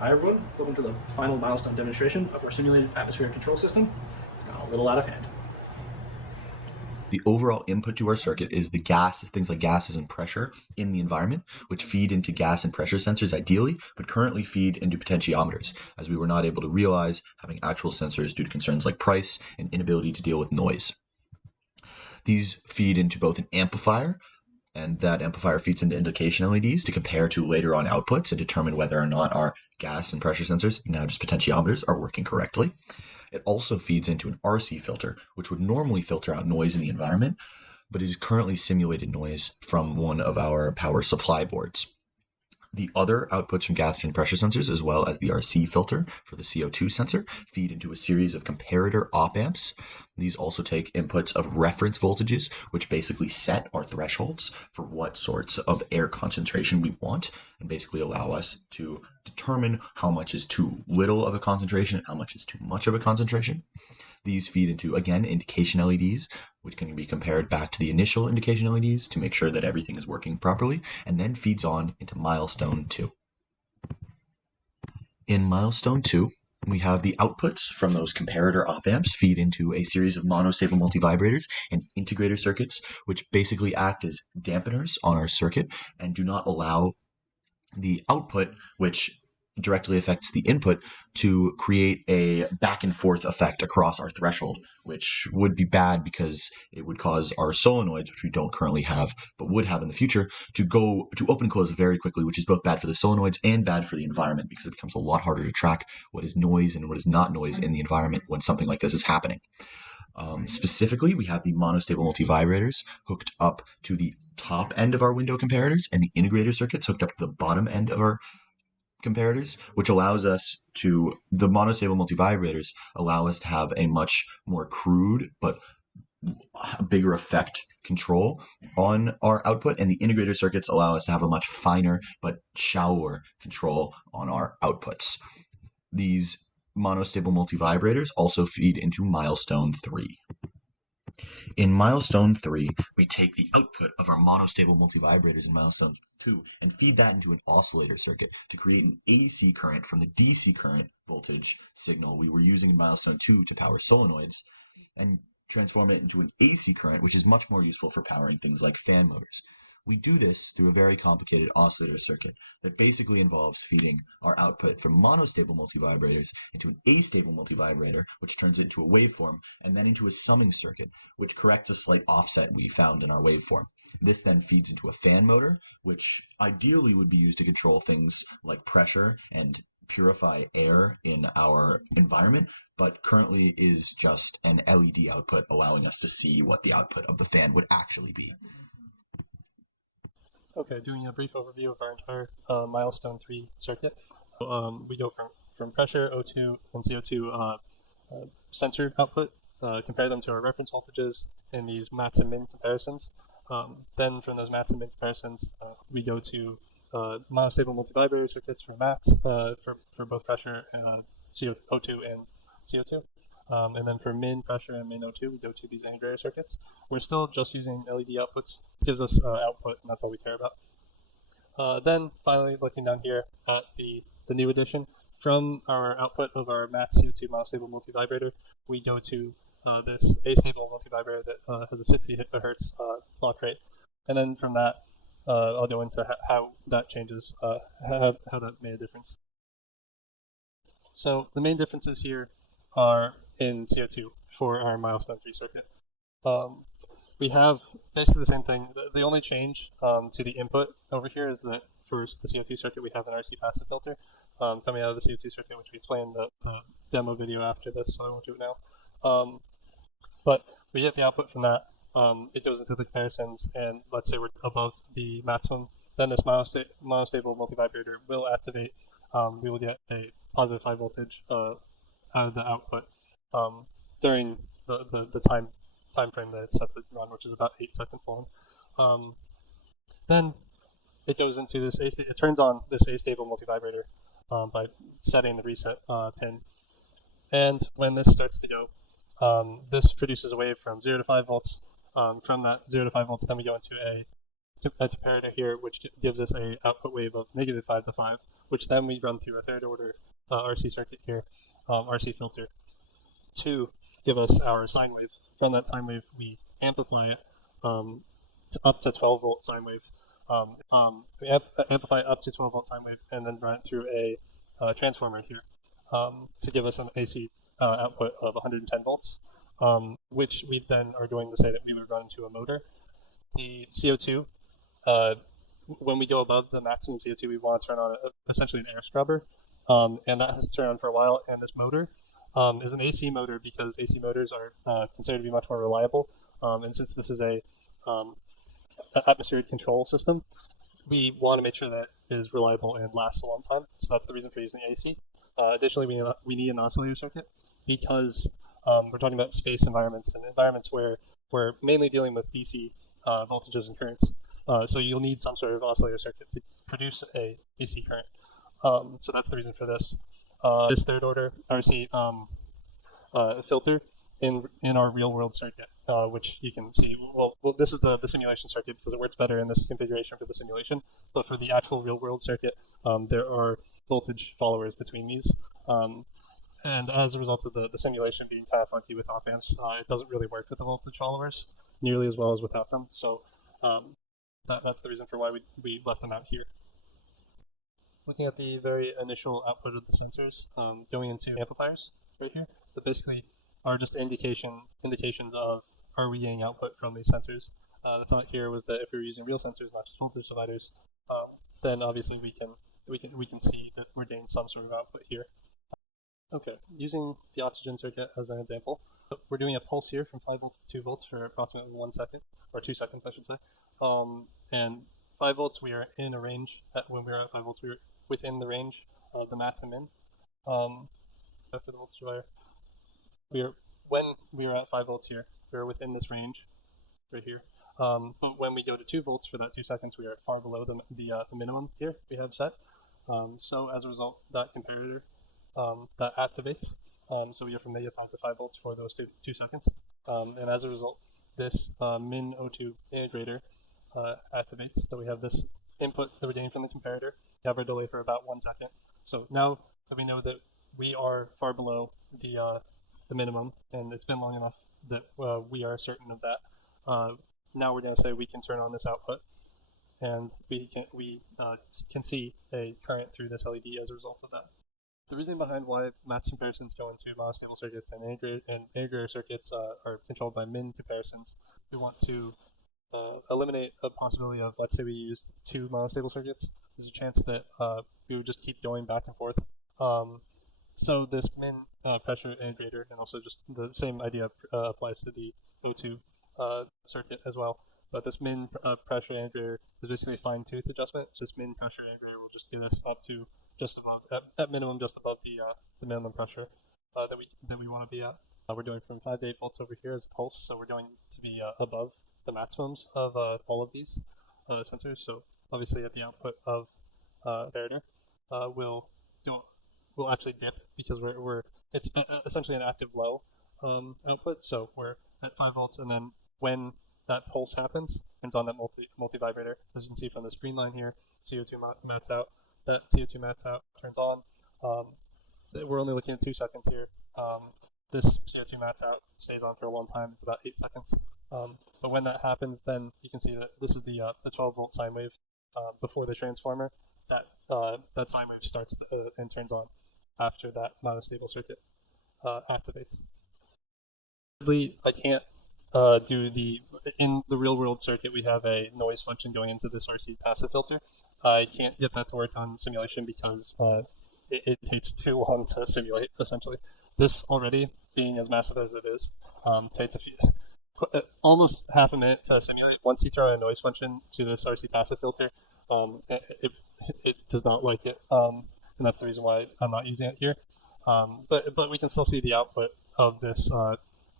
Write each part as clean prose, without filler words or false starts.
Hi everyone, welcome to the final milestone demonstration of our simulated atmospheric control system. It's gone a little out of hand. The overall input to our circuit is the gases, things like gases and pressure in the environment, which feed into gas and pressure sensors ideally, but currently feed into potentiometers, as we were not able to realize having actual sensors due to concerns like price and inability to deal with noise. These feed into both an amplifier, and that amplifier feeds into indication LEDs to compare to later on outputs and determine whether or not our gas and pressure sensors, now just potentiometers, are working correctly. It also feeds into an RC filter, which would normally filter out noise in the environment, but it is currently simulated noise from one of our power supply boards. The other outputs from gas and pressure sensors, as well as the RC filter for the CO2 sensor, feed into a series of comparator op amps. These also take inputs of reference voltages, which basically set our thresholds for what sorts of air concentration we want, and basically allow us to determine how much is too little of a concentration and how much is too much of a concentration. These feed into, again, indication LEDs, which can be compared back to the initial indication LEDs to make sure that everything is working properly, and then feeds on into milestone 2. In milestone 2, we have the outputs from those comparator op amps feed into a series of monostable multivibrators and integrator circuits, which basically act as dampeners on our circuit and do not allow the output, which directly affects the input, to create a back and forth effect across our threshold, which would be bad because it would cause our solenoids, which we don't currently have but would have in the future, to open and close very quickly, which is both bad for the solenoids and bad for the environment because it becomes a lot harder to track what is noise and what is not noise in the environment when something like this is happening. Specifically, we have the monostable multivibrators hooked up to the top end of our window comparators and the integrator circuits hooked up to the bottom end of our comparators, which allows us to, the monostable multivibrators allow us to have a much more crude but bigger effect control on our output, and the integrator circuits allow us to have a much finer but shallower control on our outputs. These monostable multivibrators also feed into milestone 3. In milestone 3, we take the output of our monostable multivibrators in milestone 2 and feed that into an oscillator circuit to create an AC current from the DC current voltage signal we were using in milestone 2 to power solenoids, and transform it into an AC current, which is much more useful for powering things like fan motors. We do this through a very complicated oscillator circuit that basically involves feeding our output from monostable multivibrators into an astable multivibrator, which turns it into a waveform, and then into a summing circuit, which corrects a slight offset we found in our waveform. This then feeds into a fan motor, which ideally would be used to control things like pressure and purify air in our environment, but currently is just an LED output allowing us to see what the output of the fan would actually be. Okay, doing a brief overview of our entire milestone 3 circuit. We go from pressure, O2, and CO2 sensor output, compare them to our reference voltages in these max and min comparisons. Then from those max and min comparisons, we go to monostable multivibrator circuits for max, for both pressure, O2 and CO2. And then for min pressure and min O2, we go to these integrator circuits. We're still just using LED outputs. It gives us output, and that's all we care about. Then finally, looking down here at the new addition, from our output of our max CO2 monostable multivibrator, we go to this astable multivibrator that has a 60 Hz clock rate. And then from that, I'll go into how that changes, how that made a difference. So the main differences here are in CO2 for our milestone 3 circuit. We have basically the same thing. The only change to the input over here is that for the CO2 circuit, we have an RC passive filter coming out of the CO2 circuit, which we explained in the demo video after this, so I won't do it now. But we get the output from that. It goes into the comparisons, and let's say we're above the maximum, then this monostable multivibrator will activate. We will get a positive 5 voltage out of the output during the time frame that it's set to run, which is about 8 seconds long. Then it goes into this it turns on this astable multivibrator by setting the reset pin, and when this starts to go, this produces a wave from 0 to 5 volts. From that 0 to 5 volts, then we go into a comparator here, which gives us a output wave of -5 to 5. which then we run through a third order RC circuit here, RC filter, to give us our sine wave. From that sine wave, we amplify it to up to 12 volt sine wave. Amplify it up to 12 volt sine wave, and then run it through a transformer here to give us an AC output of 110 volts, which we then are going to say that we would run into a motor. The CO2, when we go above the maximum CO2, we want to turn on essentially an air scrubber, and that has to turn on for a while. And this motor is an AC motor because AC motors are considered to be much more reliable. And since this is a atmospheric control system, we want to make sure that it is reliable and lasts a long time. So that's the reason for using AC. Additionally, we need an oscillator circuit because we're talking about space environments and environments where we're mainly dealing with DC voltages and currents. So you'll need some sort of oscillator circuit to produce a AC current. So that's the reason for this. This third order RC filter in our real world circuit, which you can see. Well, this is the simulation circuit because it works better in this configuration for the simulation. But for the actual real world circuit, there are voltage followers between these. And as a result of the simulation being kind of funky with op amps, it doesn't really work with the voltage followers nearly as well as without them. So that's the reason for why we left them out here. Looking at the very initial output of the sensors, going into amplifiers right here, that basically are just indications of are we getting output from these sensors. The thought here was that if we were using real sensors, not just voltage dividers, then obviously we can see that we're getting some sort of output here. Okay, using the oxygen circuit as an example, we're doing a pulse here from 5 volts to 2 volts for approximately 1 second, or 2 seconds I should say. And 5 volts we are in a range. When we were at 5 volts we were within the range of the max and min. For the voltage divider, when we are at 5 volts here, we are within this range right here. But when we go to 2 volts for that 2 seconds, we are far below the minimum here we have set. So as a result, that comparator that activates. So we go from -5 to 5 volts for those 2 seconds. And as a result, this min O2 integrator activates. So we have this input that we're getting from the comparator. We have our delay for about 1 second. So now that we know that we are far below the minimum, and it's been long enough that we are certain of that, now we're going to say we can turn on this output, and we can see a current through this LED as a result of that. The reason behind why math comparisons go into monostable circuits and integrator circuits are controlled by min comparisons, we want to eliminate a possibility of, let's say we use 2 monostable circuits, there's a chance that we would just keep going back and forth. So this min pressure integrator, and also just the same idea applies to the O2 circuit as well. But this min pressure integrator is basically a fine tooth adjustment. So this min pressure integrator will just get us up to just above, at minimum, just above the minimum pressure that we want to be at. We're doing from 5 to 8 volts over here as a pulse, so we're going to be above the maximums of all of these sensors. So obviously at the output of comparator, will actually dip because it's essentially an active low output. So we're at 5 volts, and then when that pulse happens, and it's on that multi-vibrator, as you can see from this green line here, CO2 mats out. That CO2 mats out, turns on. We're only looking at 2 seconds here. This CO2 mats out, stays on for a long time. It's about 8 seconds. But when that happens, then you can see that this is the 12 volt sine wave before the transformer. That sine wave starts and turns on after that monostable circuit activates. I can't in the real world circuit, we have a noise function going into this RC passive filter. I can't get that to work on simulation because it takes too long to simulate, essentially. This already, being as massive as it is, takes almost half a minute to simulate. Once you throw a noise function to this RC passive filter, it does not like it, and that's the reason why I'm not using it here. But we can still see the output of this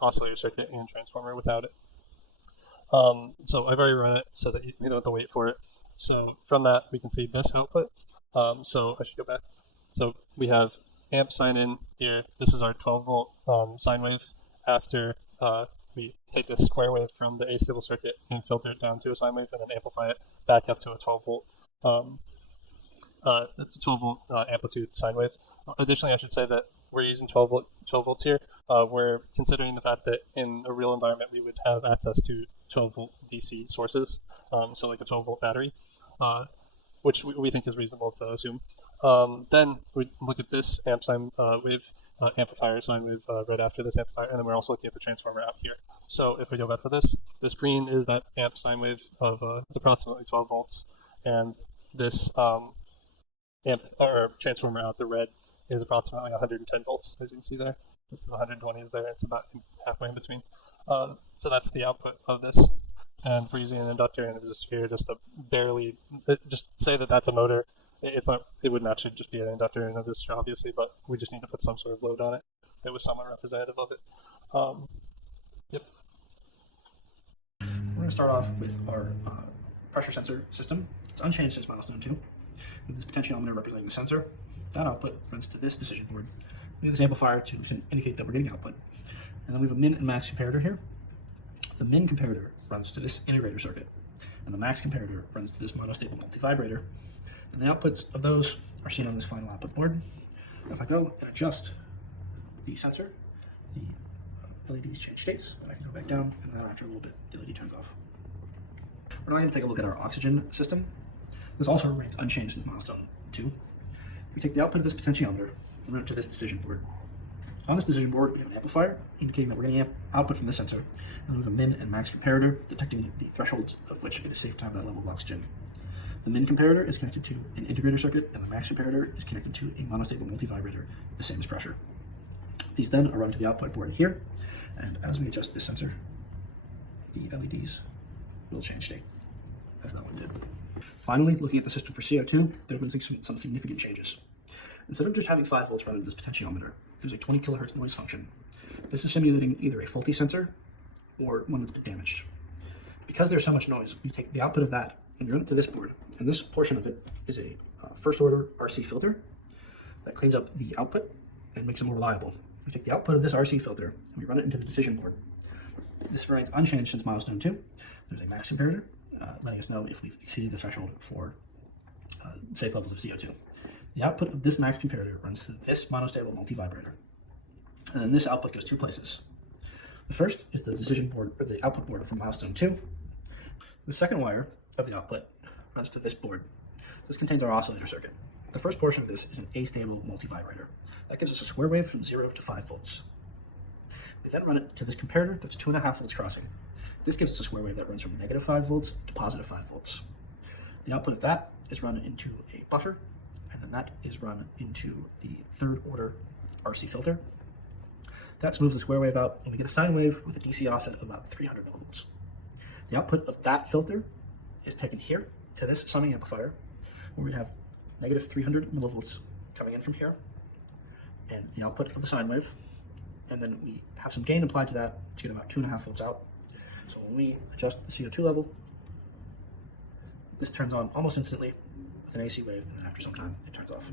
oscillator circuit and transformer without it. So I've already run it so that you don't have to wait for it. So from that, we can see this output. So I should go back. So we have amp sine in here. This is our 12 volt sine wave after we take this square wave from the astable circuit and filter it down to a sine wave and then amplify it back up to a 12 volt it's a 12 volt amplitude sine wave. Additionally, I should say that we're using 12 volts here. We're considering the fact that in a real environment we would have access to 12 volt DC sources, so like a 12 volt battery, which we think is reasonable to assume. Then we look at this amp sine wave amplifier sine wave right after this amplifier, and then we're also looking at the transformer out here. So if we go back to this green is that amp sine wave of it's approximately 12 volts, and this amp or transformer out the red is approximately 110 volts, as you can see there. It's 120 is there. It's about halfway in between. So that's the output of this. And we're using an inductor and a resistor here just to barely just say that that's a motor. It's not. It wouldn't actually just be an inductor and a resistor, obviously, but we just need to put some sort of load on it that was somewhat representative of it. Yep. We're going to start off with our pressure sensor system. It's unchanged since milestone 2. With this potentiometer representing the sensor, that output runs to this decision board. We have this amplifier to indicate that we're getting output. And then we have a min and max comparator here. The min comparator runs to this integrator circuit, and the max comparator runs to this monostable multivibrator. And the outputs of those are seen on this final output board. Now if I go and adjust the sensor, the LEDs change states, and I can go back down, and then after a little bit, the LED turns off. We're now going to take a look at our oxygen system. This also remains unchanged since milestone 2. We take the output of this potentiometer and run it to this decision board. On this decision board, we have an amplifier indicating that we're getting output from this sensor, and we have a min and max comparator detecting the thresholds of which it is safe to have that level of oxygen. The min comparator is connected to an integrator circuit, and the max comparator is connected to a monostable multivibrator, the same as pressure. These then are run to the output board here, and as we adjust this sensor, the LEDs will change state, as that one did. Finally, looking at the system for CO2, there have been some significant changes. Instead of just having 5 volts run into this potentiometer, there's a 20 kilohertz noise function. This is simulating either a faulty sensor or one that's damaged. Because there's so much noise, we take the output of that and run it to this board. And this portion of it is a first order RC filter that cleans up the output and makes it more reliable. We take the output of this RC filter and we run it into the decision board. This remains unchanged since milestone 2. There's a max comparator, letting us know if we've exceeded the threshold for safe levels of CO2. The output of this max comparator runs to this monostable multivibrator. And then this output goes 2 places. The first is the decision board, or the output board from milestone 2. The second wire of the output runs to this board. This contains our oscillator circuit. The first portion of this is an astable multivibrator. That gives us a square wave from 0 to 5 volts. We then run it to this comparator that's 2.5 volts crossing. This gives us a square wave that runs from negative 5 volts to positive 5 volts. The output of that is run into a buffer, and then that is run into the third order RC filter. That smooths the square wave out, and we get a sine wave with a DC offset of about 300 millivolts. The output of that filter is taken here to this summing amplifier, where we have negative 300 millivolts coming in from here, and the output of the sine wave, and then we have some gain applied to that to get about 2.5 volts out. So when we adjust the CO2 level, this turns on almost instantly with an AC wave, and then after some time, it turns off.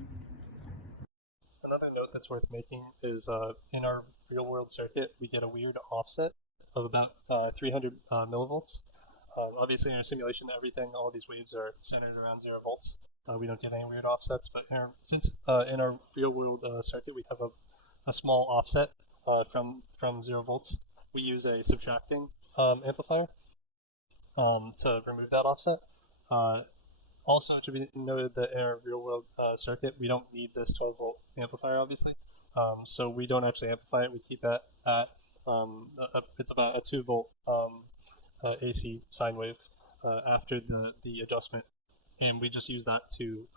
Another note that's worth making is in our real-world circuit, we get a weird offset of about 300 millivolts. Obviously, in our simulation, all these waves are centered around 0 volts. We don't get any weird offsets, but since in our real-world circuit, we have a small offset from 0 volts, we use a subtracting amplifier to remove that offset. Also, to be noted that in our real-world circuit, we don't need this 12-volt amplifier, obviously. So we don't actually amplify it. We keep that at it's about a 2-volt AC sine wave after the adjustment, and we just use that to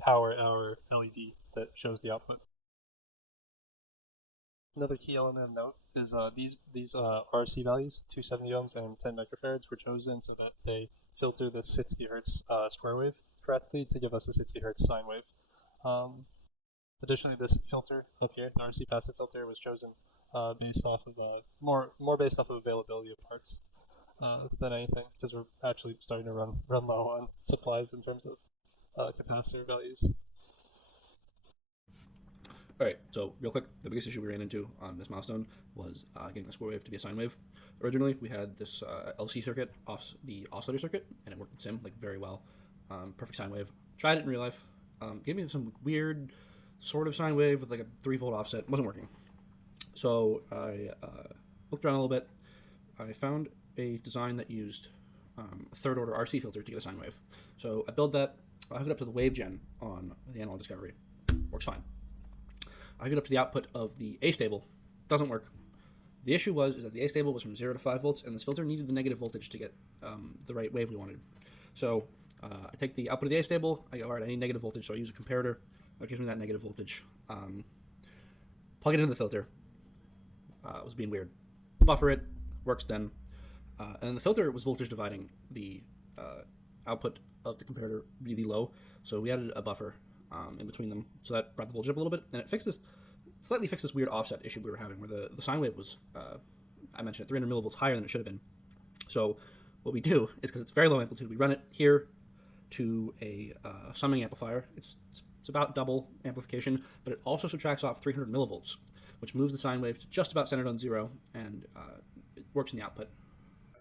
power our LED that shows the output. Another key element of note is these RC values, 270 ohms and 10 microfarads, were chosen so that they filter the 60 hertz square wave correctly to give us a 60 hertz sine wave. Additionally, this filter up here, the RC passive filter, was chosen based off of more based off of availability of parts than anything, because we're actually starting to run low on supplies in terms of capacitor values. All right, so real quick, the biggest issue we ran into on this milestone was getting the square wave to be a sine wave. Originally, we had this LC circuit off the oscillator circuit, and it worked in sim like very well. Perfect sine wave. Tried it in real life, gave me some weird sort of sine wave with like a 3-volt offset. It wasn't working. So I looked around a little bit. I found a design that used a third order RC filter to get a sine wave. So I build that. I hook it up to the wave gen on the Analog Discovery. Works fine. I hook it up to the output of the A stable. Doesn't work. The issue is that the A stable was from 0 to 5 volts, and this filter needed the negative voltage to get the right wave we wanted. So I take the output of the A stable. I go, all right, I need negative voltage, so I use a comparator that gives me that negative voltage. Plug it into the filter. It was being weird. Buffer it. Works then. And then the filter was voltage dividing the output of the comparator really low, so we added a buffer in between them, so that brought the voltage up a little bit, and it slightly fixed this weird offset issue we were having, where the sine wave was, I mentioned it, 300 millivolts higher than it should have been. So what we do is, because it's very low amplitude, we run it here to a summing amplifier. It's about double amplification, but it also subtracts off 300 millivolts, which moves the sine wave to just about centered on 0, and it works in the output.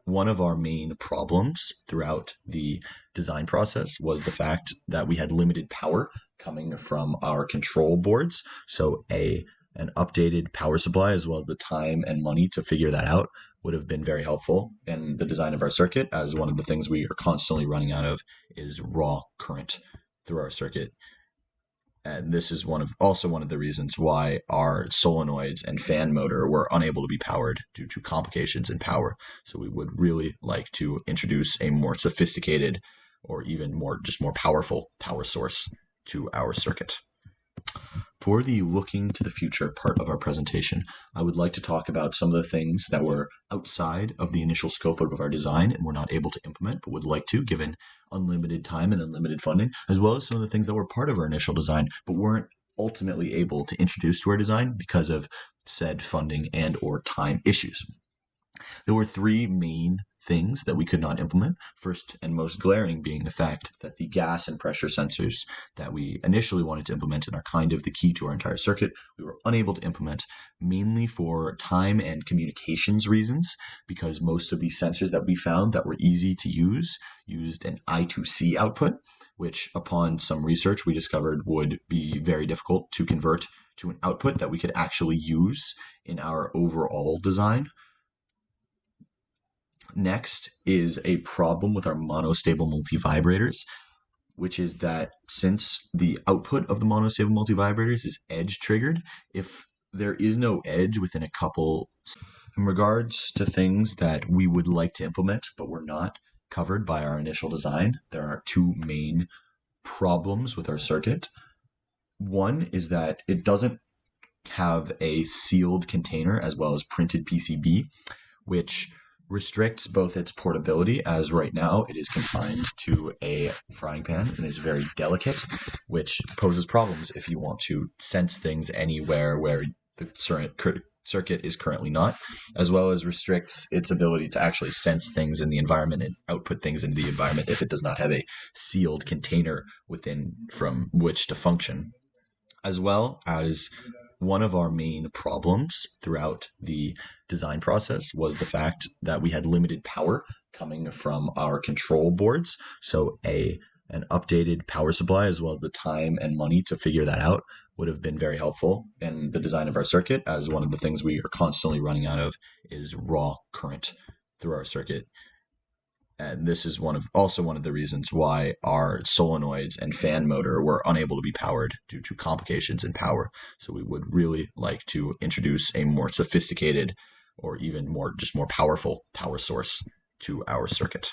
One of our main problems throughout the design process was the fact that we had limited power coming from our control boards. So an updated power supply, as well as the time and money to figure that out, would have been very helpful in the design of our circuit, as one of the things we are constantly running out of is raw current through our circuit. And this is also one of the reasons why our solenoids and fan motor were unable to be powered due to complications in power. So we would really like to introduce a more sophisticated or even more powerful power source to our circuit. For the looking to the future part of our presentation, I would like to talk about some of the things that were outside of the initial scope of our design and were not able to implement, but would like to, given unlimited time and unlimited funding, as well as some of the things that were part of our initial design, but weren't ultimately able to introduce to our design because of said funding and or time issues. There were 3 main things that we could not implement. First and most glaring being the fact that the gas and pressure sensors that we initially wanted to implement and are kind of the key to our entire circuit, we were unable to implement, mainly for time and communications reasons, because most of the sensors that we found that were easy to use used an I2C output, which upon some research we discovered would be very difficult to convert to an output that we could actually use in our overall design. Next is a problem with our monostable multivibrators, which is that since the output of the monostable multivibrators is edge triggered, if there is no edge within a couple, in regards to things that we would like to implement but were not covered by our initial design, there are 2 main problems with our circuit. One is that it doesn't have a sealed container as well as printed PCB, which restricts both its portability, as right now it is confined to a frying pan and is very delicate, which poses problems if you want to sense things anywhere where the circuit is currently not, as well as restricts its ability to actually sense things in the environment and output things into the environment if it does not have a sealed container within from which to function. As well as one of our main problems throughout the design process was the fact that we had limited power coming from our control boards. So an updated power supply, as well as the time and money to figure that out, would have been very helpful in the design of our circuit, as one of the things we are constantly running out of is raw current through our circuit. And this is also one of the reasons why our solenoids and fan motor were unable to be powered due to complications in power. So we would really like to introduce a more sophisticated or even more powerful power source to our circuit.